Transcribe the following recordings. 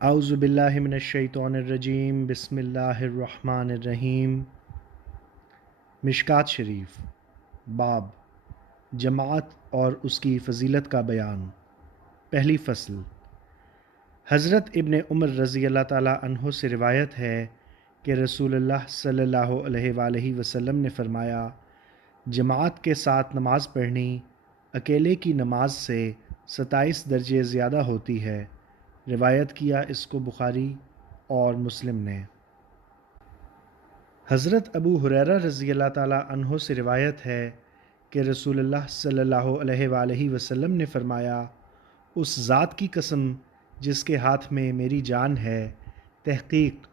اعوذ باللہ من الشیطان الرجیم، بسم اللہ الرحمن الرحیم۔ مشکوٰۃ شریف، باب جماعت اور اس کی فضیلت کا بیان۔ پہلی فصل۔ حضرت ابن عمر رضی اللہ تعالیٰ عنہ سے روایت ہے کہ رسول اللہ صلی اللہ علیہ وآلہ وسلم نے فرمایا، جماعت کے ساتھ نماز پڑھنی اکیلے کی نماز سے 27 درجے زیادہ ہوتی ہے۔ روایت کیا اس کو بخاری اور مسلم نے۔ حضرت ابو ہریرہ رضی اللہ تعالیٰ عنہ سے روایت ہے کہ رسول اللہ صلی اللہ علیہ وآلہ وسلم نے فرمایا، اس ذات کی قسم جس کے ہاتھ میں میری جان ہے، تحقیق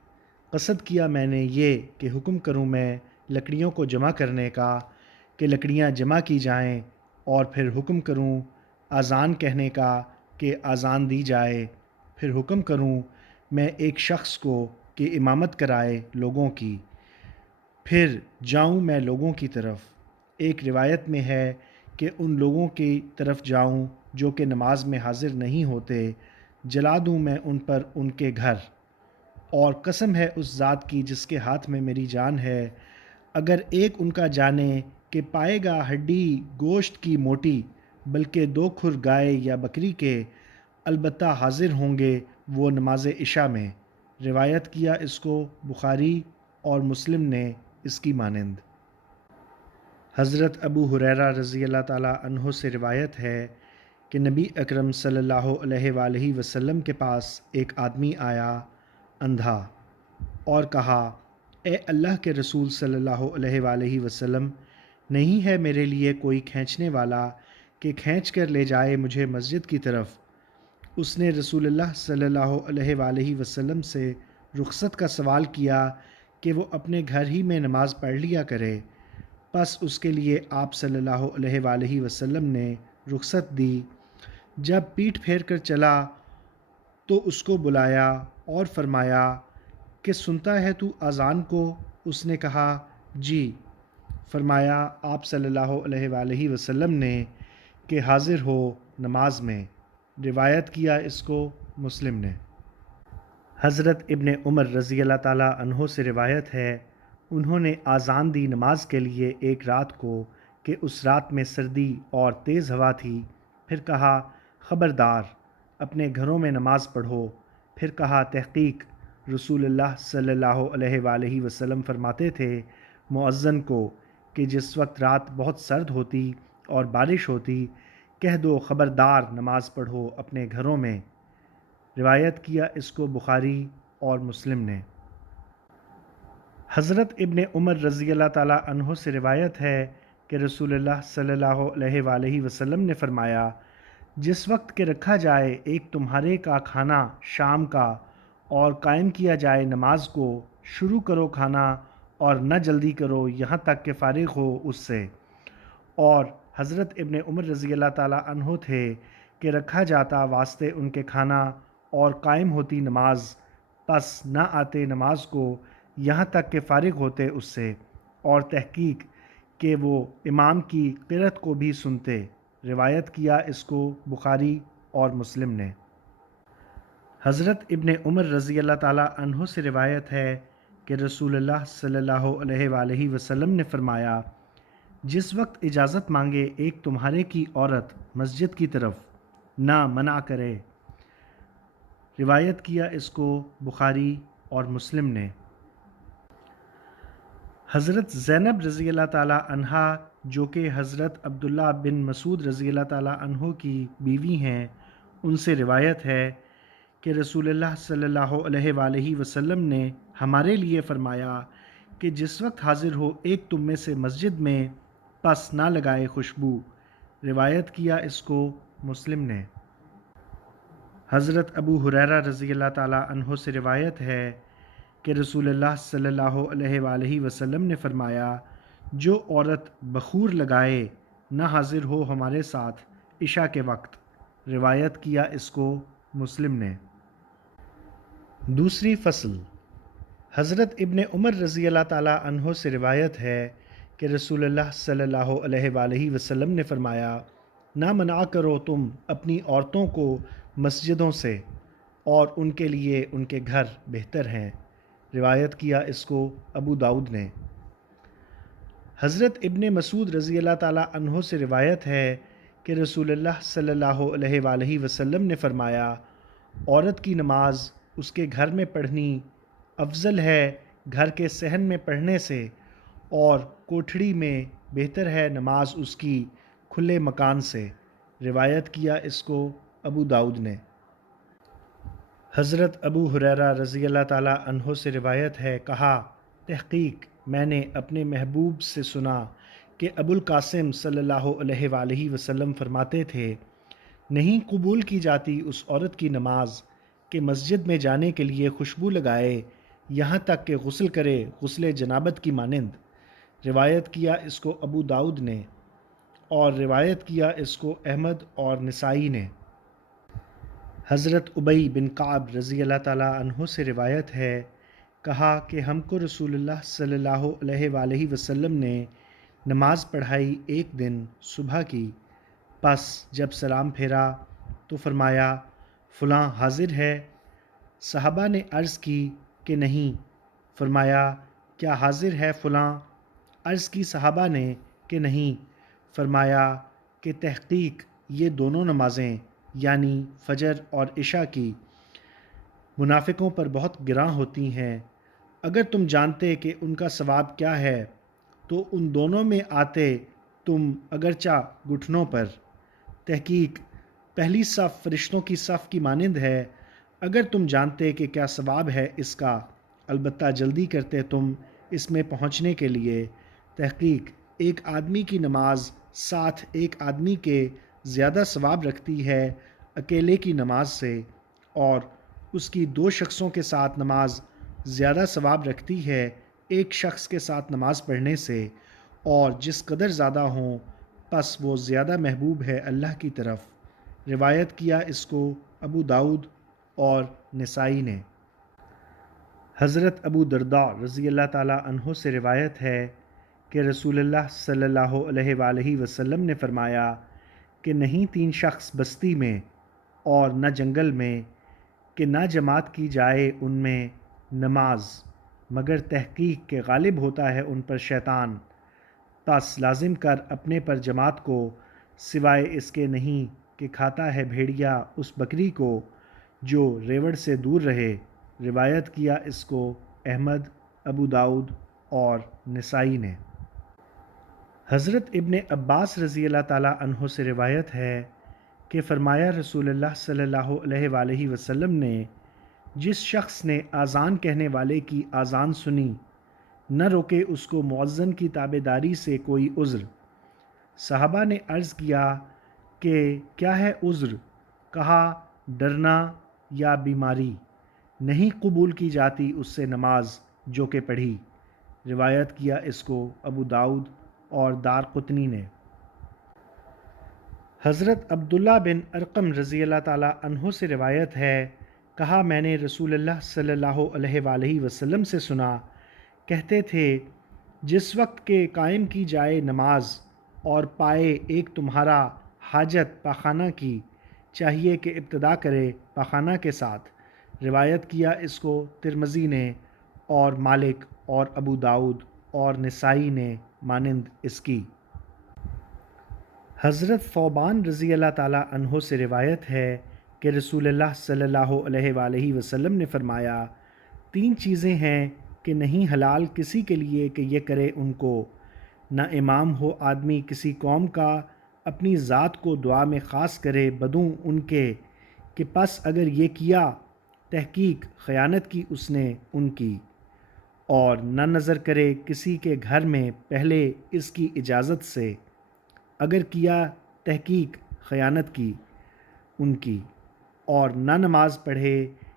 قصد کیا میں نے یہ کہ حکم کروں میں لکڑیوں کو جمع کرنے کا کہ لکڑیاں جمع کی جائیں، اور پھر حکم کروں اذان کہنے کا کہ اذان دی جائے، پھر حکم کروں میں ایک شخص کو کہ امامت کرائے لوگوں کی، پھر جاؤں میں لوگوں کی طرف۔ ایک روایت میں ہے کہ ان لوگوں کی طرف جاؤں جو کہ نماز میں حاضر نہیں ہوتے، جلا دوں میں ان پر ان کے گھر، اور قسم ہے اس ذات کی جس کے ہاتھ میں میری جان ہے، اگر ایک ان کا جانے کہ پائے گا ہڈی گوشت کی موٹی، بلکہ 2 کھر گائے یا بکری کے، البتہ حاضر ہوں گے وہ نماز عشاء میں۔ روایت کیا اس کو بخاری اور مسلم نے اس کی مانند۔ حضرت ابو ہریرہ رضی اللہ تعالیٰ عنہ سے روایت ہے کہ نبی اکرم صلی اللہ علیہ وآلہ وسلم کے پاس ایک آدمی آیا اندھا، اور کہا، اے اللہ کے رسول صلی اللہ علیہ وآلہ وسلم، نہیں ہے میرے لیے کوئی کھینچنے والا کہ کھینچ کر لے جائے مجھے مسجد کی طرف؟ اس نے رسول اللہ صلی اللہ علیہ وآلہ وسلم سے رخصت کا سوال کیا کہ وہ اپنے گھر ہی میں نماز پڑھ لیا کرے، پس اس کے لیے آپ صلی اللہ علیہ وآلہ وسلم نے رخصت دی۔ جب پیٹھ پھیر کر چلا تو اس کو بلایا اور فرمایا کہ سنتا ہے تو اذان کو؟ اس نے کہا جی۔ فرمایا آپ صلی اللہ علیہ وآلہ وسلم نے کہ حاضر ہو نماز میں۔ روایت کیا اس کو مسلم نے۔ حضرت ابن عمر رضی اللہ تعالیٰ عنہ سے روایت ہے، انہوں نے اذان دی نماز کے لیے ایک رات کو کہ اس رات میں سردی اور تیز ہوا تھی، پھر کہا خبردار اپنے گھروں میں نماز پڑھو، پھر کہا تحقیق رسول اللہ صلی اللہ علیہ وآلہ وسلم فرماتے تھے مؤذن کو کہ جس وقت رات بہت سرد ہوتی اور بارش ہوتی، کہہ دو خبردار نماز پڑھو اپنے گھروں میں۔ روایت کیا اس کو بخاری اور مسلم نے۔ حضرت ابن عمر رضی اللہ تعالیٰ عنہ سے روایت ہے کہ رسول اللہ صلی اللہ علیہ وآلہ وسلم نے فرمایا، جس وقت کہ رکھا جائے ایک تمہارے کا کھانا شام کا، اور قائم کیا جائے نماز کو، شروع کرو کھانا اور نہ جلدی کرو یہاں تک کہ فارغ ہو اس سے۔ اور حضرت ابن عمر رضی اللہ تعالیٰ عنہ تھے کہ رکھا جاتا واسطے ان کے کھانا اور قائم ہوتی نماز، پس نہ آتے نماز کو یہاں تک کہ فارغ ہوتے اس سے، اور تحقیق کہ وہ امام کی قرأت کو بھی سنتے۔ روایت کیا اس کو بخاری اور مسلم نے۔ حضرت ابن عمر رضی اللہ تعالیٰ عنہ سے روایت ہے کہ رسول اللہ صلی اللہ علیہ وآلہ وسلم نے فرمایا، جس وقت اجازت مانگے ایک تمہارے کی عورت مسجد کی طرف، نہ منع کرے۔ روایت کیا اس کو بخاری اور مسلم نے۔ حضرت زینب رضی اللہ تعالیٰ عنہا جو کہ حضرت عبداللہ بن مسعود رضی اللہ تعالیٰ عنہ کی بیوی ہیں، ان سے روایت ہے کہ رسول اللہ صلی اللہ علیہ وآلہ وسلم نے ہمارے لیے فرمایا کہ جس وقت حاضر ہو ایک تم میں سے مسجد میں، پس نہ لگائے خوشبو۔ روایت کیا اس کو مسلم نے۔ حضرت ابو ہریرہ رضی اللہ تعالیٰ عنہ سے روایت ہے کہ رسول اللہ صلی اللہ علیہ وآلہ وسلم نے فرمایا، جو عورت بخور لگائے نہ حاضر ہو ہمارے ساتھ عشاء کے وقت۔ روایت کیا اس کو مسلم نے۔ دوسری فصل۔ حضرت ابن عمر رضی اللہ تعالیٰ عنہ سے روایت ہے کہ رسول اللہ صلی اللہ علیہ وآلہ وسلم نے فرمایا، نہ منع کرو تم اپنی عورتوں کو مسجدوں سے، اور ان کے لیے ان کے گھر بہتر ہیں۔ روایت کیا اس کو ابو داؤد نے۔ حضرت ابن مسعود رضی اللہ تعالیٰ عنہ سے روایت ہے کہ رسول اللہ صلی اللہ علیہ وآلہ وسلم نے فرمایا، عورت کی نماز اس کے گھر میں پڑھنی افضل ہے گھر کے صحن میں پڑھنے سے، اور کوٹھڑی میں بہتر ہے نماز اس کی کھلے مکان سے۔ روایت کیا اس کو ابو داؤد نے۔ حضرت ابو ہریرہ رضی اللہ تعالیٰ عنہ سے روایت ہے، کہا، تحقیق میں نے اپنے محبوب سے سنا کہ ابو القاسم صلی اللہ علیہ وآلہ وسلم فرماتے تھے، نہیں قبول کی جاتی اس عورت کی نماز کہ مسجد میں جانے کے لیے خوشبو لگائے یہاں تک کہ غسل کرے غسل جنابت کی مانند۔ روایت کیا اس کو ابو داؤد نے، اور روایت کیا اس کو احمد اور نسائی نے۔ حضرت ابی بن کعب رضی اللہ تعالیٰ عنہ سے روایت ہے، کہا کہ ہم کو رسول اللہ صلی اللہ علیہ وآلہ وسلم نے نماز پڑھائی ایک دن صبح کی، پس جب سلام پھیرا تو فرمایا، فلاں حاضر ہے؟ صحابہ نے عرض کی کہ نہیں۔ فرمایا، کیا حاضر ہے فلاں؟ عرض کی صحابہ نے کہ نہیں۔ فرمایا کہ تحقیق یہ دونوں نمازیں یعنی فجر اور عشاء کی منافقوں پر بہت گراں ہوتی ہیں، اگر تم جانتے کہ ان کا ثواب کیا ہے تو ان دونوں میں آتے تم اگرچہ گھٹنوں پر۔ تحقیق پہلی صف فرشتوں کی صف کی مانند ہے، اگر تم جانتے کہ کیا ثواب ہے اس کا، البتہ جلدی کرتے تم اس میں پہنچنے کے لیے۔ تحقیق ایک آدمی کی نماز ساتھ ایک آدمی کے زیادہ ثواب رکھتی ہے اکیلے کی نماز سے، اور اس کی دو شخصوں کے ساتھ نماز زیادہ ثواب رکھتی ہے ایک شخص کے ساتھ نماز پڑھنے سے، اور جس قدر زیادہ ہوں پس وہ زیادہ محبوب ہے اللہ کی طرف۔ روایت کیا اس کو ابو داؤد اور نسائی نے۔ حضرت ابو درداء رضی اللہ تعالیٰ عنہ سے روایت ہے کہ رسول اللہ صلی اللہ علیہ وآلہ وسلم نے فرمایا کہ نہیں تین شخص بستی میں اور نہ جنگل میں کہ نہ جماعت کی جائے ان میں نماز، مگر تحقیق کے غالب ہوتا ہے ان پر شیطان، پس لازم کر اپنے پر جماعت کو، سوائے اس کے نہیں کہ کھاتا ہے بھیڑیا اس بکری کو جو ریوڑ سے دور رہے۔ روایت کیا اس کو احمد، ابو داؤد اور نسائی نے۔ حضرت ابن عباس رضی اللہ تعالیٰ عنہ سے روایت ہے کہ فرمایا، رسول اللہ صلی اللہ علیہ وآلہ وسلم نے، جس شخص نے اذان کہنے والے کی اذان سنی نہ روکے اس کو مؤذن کی تابع داری سے کوئی عذر۔ صحابہ نے عرض کیا کہ کیا ہے عذر؟ کہا، ڈرنا یا بیماری، نہیں قبول کی جاتی اس سے نماز جو کہ پڑھی۔ روایت کیا اس کو ابو داؤد اور دارقطنی نے۔ حضرت عبداللہ بن ارقم رضی اللہ تعالیٰ عنہ سے روایت ہے، کہا، میں نے رسول اللہ صلی اللہ علیہ وآلہ وسلم سے سنا، کہتے تھے، جس وقت کہ قائم کی جائے نماز اور پائے ایک تمہارا حاجت پاخانہ کی، چاہیے کہ ابتدا کرے پاخانہ کے ساتھ۔ روایت کیا اس کو ترمذی نے اور مالک اور ابو داؤد اور نسائی نے مانند اس کی۔ حضرت ثوبان رضی اللہ تعالیٰ عنہ سے روایت ہے کہ رسول اللہ صلی اللہ علیہ وآلہ وسلم نے فرمایا، تین چیزیں ہیں کہ نہیں حلال کسی کے لیے کہ یہ کرے ان کو، نہ امام ہو آدمی کسی قوم کا اپنی ذات کو دعا میں خاص کرے بدوں ان کے کہ پس اگر یہ کیا تحقیق خیانت کی اس نے ان کی، اور نہ نظر کرے کسی کے گھر میں پہلے اس کی اجازت سے، اگر کیا تحقیق خیانت کی ان کی، اور نہ نماز پڑھے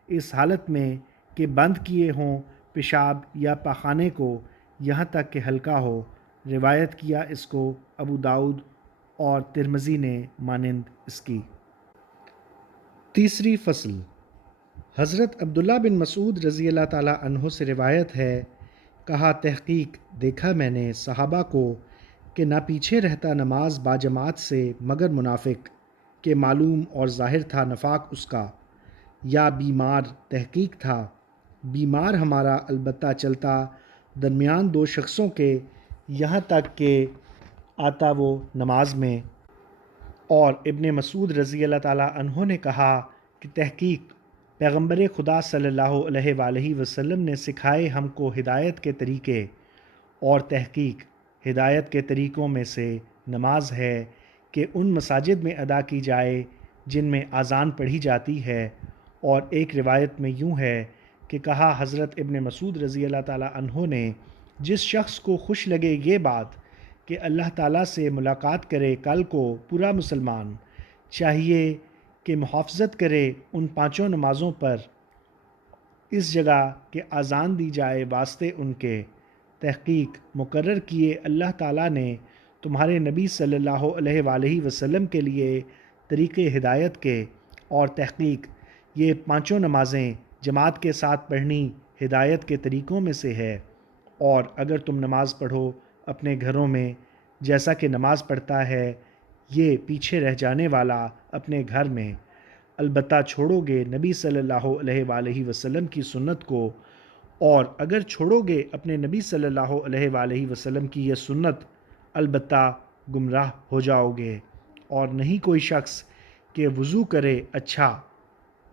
اس حالت میں کہ بند کیے ہوں پیشاب یا پاخانے کو یہاں تک کہ ہلکا ہو۔ روایت کیا اس کو ابو داؤد اور ترمذی نے مانند اس کی۔ تیسری فصل۔ حضرت عبداللہ بن مسعود رضی اللہ تعالیٰ عنہ سے روایت ہے، کہا، تحقیق دیکھا میں نے صحابہ کو کہ نہ پیچھے رہتا نماز باجماعت سے مگر منافق، کہ معلوم اور ظاہر تھا نفاق اس کا۔ یا بیمار تحقیق تھا۔ بیمار ہمارا البتہ چلتا درمیان دو شخصوں کے یہاں تک کہ آتا وہ نماز میں۔ اور ابن مسعود رضی اللہ تعالیٰ عنہ نے کہا کہ تحقیق پیغمبر خدا صلی اللہ علیہ وآلہ وسلم نے سکھائے ہم کو ہدایت کے طریقے، اور تحقیق ہدایت کے طریقوں میں سے نماز ہے کہ ان مساجد میں ادا کی جائے جن میں اذان پڑھی جاتی ہے۔ اور ایک روایت میں یوں ہے کہ کہا حضرت ابن مسعود رضی اللہ تعالیٰ عنہ نے، جس شخص کو خوش لگے یہ بات کہ اللہ تعالیٰ سے ملاقات کرے کل کو پورا مسلمان، چاہیے کہ محافظت کرے ان پانچوں نمازوں پر اس جگہ کہ اذان دی جائے واسطے ان کے۔ تحقیق مقرر کیے اللہ تعالیٰ نے تمہارے نبی صلی اللہ علیہ وآلہ وسلم کے لیے طریقے ہدایت کے، اور تحقیق یہ پانچوں نمازیں جماعت کے ساتھ پڑھنی ہدایت کے طریقوں میں سے ہے۔ اور اگر تم نماز پڑھو اپنے گھروں میں جیسا کہ نماز پڑھتا ہے یہ پیچھے رہ جانے والا اپنے گھر میں، البتہ چھوڑو گے نبی صلی اللہ علیہ وآلہ وسلم کی سنت کو، اور اگر چھوڑو گے اپنے نبی صلی اللہ علیہ وآلہ وسلم کی یہ سنت البتہ گمراہ ہو جاؤ گے۔ اور نہیں کوئی شخص کہ وضو کرے، اچھا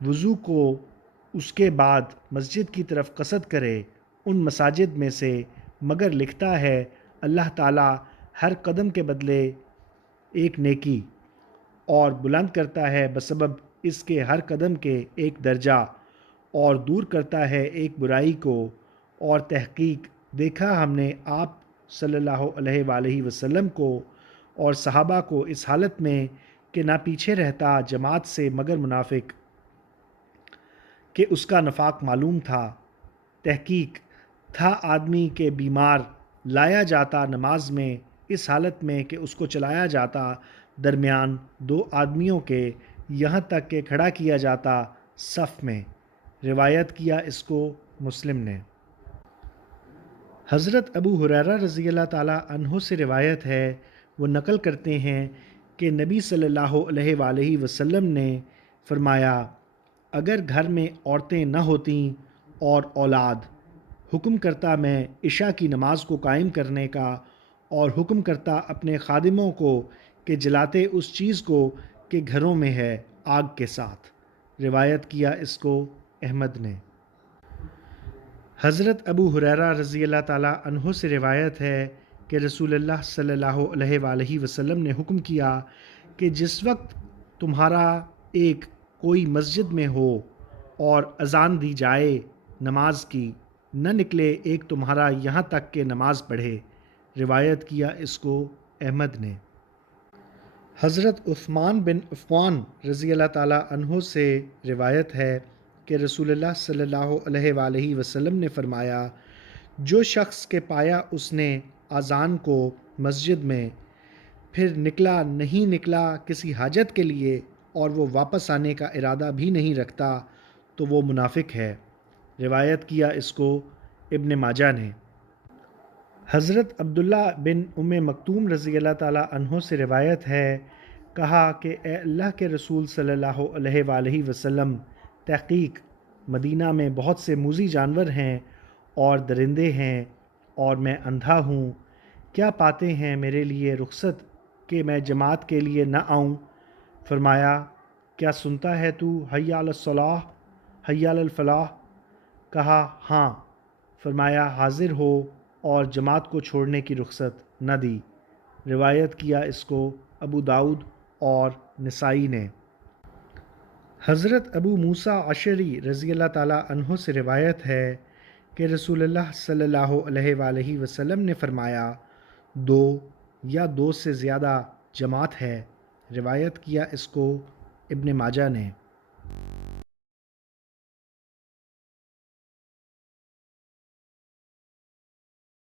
وضو کو اس کے بعد مسجد کی طرف قصد کرے ان مساجد میں سے، مگر لکھتا ہے اللہ تعالیٰ ہر قدم کے بدلے ایک نیکی، اور بلند کرتا ہے بسبب اس کے ہر قدم کے ایک درجہ، اور دور کرتا ہے ایک برائی کو۔ اور تحقیق دیکھا ہم نے آپ صلی اللہ علیہ وآلہ وسلم کو اور صحابہ کو اس حالت میں کہ نہ پیچھے رہتا جماعت سے مگر منافق، کہ اس کا نفاق معلوم تھا۔ تحقیق تھا آدمی کے بیمار لایا جاتا نماز میں اس حالت میں کہ اس کو چلایا جاتا درمیان دو آدمیوں کے، یہاں تک کہ کھڑا کیا جاتا صف میں۔ روایت کیا اس کو مسلم نے۔ حضرت ابو ہریرہ رضی اللہ تعالیٰ عنہ سے روایت ہے، وہ نقل کرتے ہیں کہ نبی صلی اللہ علیہ وآلہ وسلم نے فرمایا، اگر گھر میں عورتیں نہ ہوتیں اور اولاد، حکم کرتا میں عشاء کی نماز کو قائم کرنے کا، اور حکم کرتا اپنے خادموں کو کہ جلاتے اس چیز کو کہ گھروں میں ہے آگ کے ساتھ۔ روایت کیا اس کو احمد نے۔ حضرت ابو ہریرہ رضی اللہ تعالیٰ عنہ سے روایت ہے کہ رسول اللہ صلی اللہ علیہ وآلہ وسلم نے حکم کیا کہ جس وقت تمہارا ایک کوئی مسجد میں ہو اور اذان دی جائے نماز کی، نہ نکلے ایک تمہارا یہاں تک کہ نماز پڑھے۔ روایت کیا اس کو احمد نے۔ حضرت عثمان بن عفان رضی اللہ تعالیٰ عنہ سے روایت ہے کہ رسول اللہ صلی اللہ علیہ وآلہ وسلم نے فرمایا، جو شخص کے پایا اس نے اذان کو مسجد میں، پھر نکلا نہیں نکلا کسی حاجت کے لیے، اور وہ واپس آنے کا ارادہ بھی نہیں رکھتا، تو وہ منافق ہے۔ روایت کیا اس کو ابن ماجہ نے۔ حضرت عبداللہ بن مکتوم رضی اللہ تعالیٰ عنہ سے روایت ہے، کہا کہ اے اللہ کے رسول صلی اللہ علیہ وآلہ وسلم، تحقیق مدینہ میں بہت سے موذی جانور ہیں اور درندے ہیں، اور میں اندھا ہوں، کیا پاتے ہیں میرے لیے رخصت کہ میں جماعت کے لیے نہ آؤں؟ فرمایا، کیا سنتا ہے تو حی علی الصلاح، حی علی الفلاح؟ کہا ہاں۔ فرمایا حاضر ہو، اور جماعت کو چھوڑنے کی رخصت نہ دی۔ روایت کیا اس کو ابو داؤد اور نسائی نے۔ حضرت ابو موسیٰ اشعری رضی اللہ تعالیٰ عنہ سے روایت ہے کہ رسول اللہ صلی اللہ علیہ وآلہ وسلم نے فرمایا، دو یا دو سے زیادہ جماعت ہے۔ روایت کیا اس کو ابن ماجہ نے۔